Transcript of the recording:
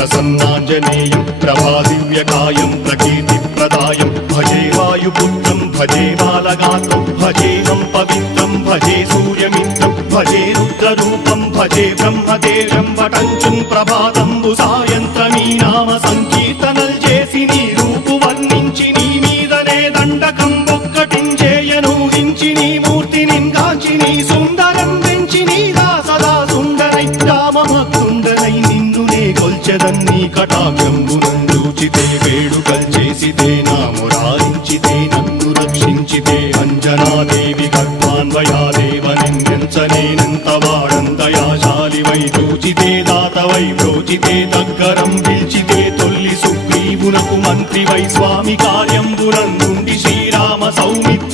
ప్రసన్నాంజనేయం ప్రభాదివ్యకాయం ప్రకీర్తిప్రదాయం భజే వాయుపుత్రం భజే బాలగాత్రం భజేహం పవిత్రం భజే సూర్యమిత్రం భజే రుద్రరూపం భజే బ్రహ్మదేవం వటంచుం ప్రభాతంబు సాయంత్రమీ నామ సంకీర్తనల్ చేసి నీ రూపు వర్ణించి నీ మీదనే దండకం ఒక్కటించేయనూహించి నీ మూర్తిని గాంచి నీ సుందరం వెంచి నీ దాసదా సుందరై రామభక్తుండనై నిన్నునే కొల్చెదన్నీ కటాక్షంబునందూచితే వేడుకల్ చేసితే నా మురారించితే నన్ను రక్షించితే అంజనాదేవి గర్భాన్వయాదేవ నిన్నెంచనేనంత వాడంతయాశాలివై చూచితే దాతవై ప్రోచితే దగ్గరం పిల్చితే తొల్లి సుగ్రీవునకు మంత్రివై స్వామి కార్యంబునందుండి శ్రీరామ సౌమిత్ర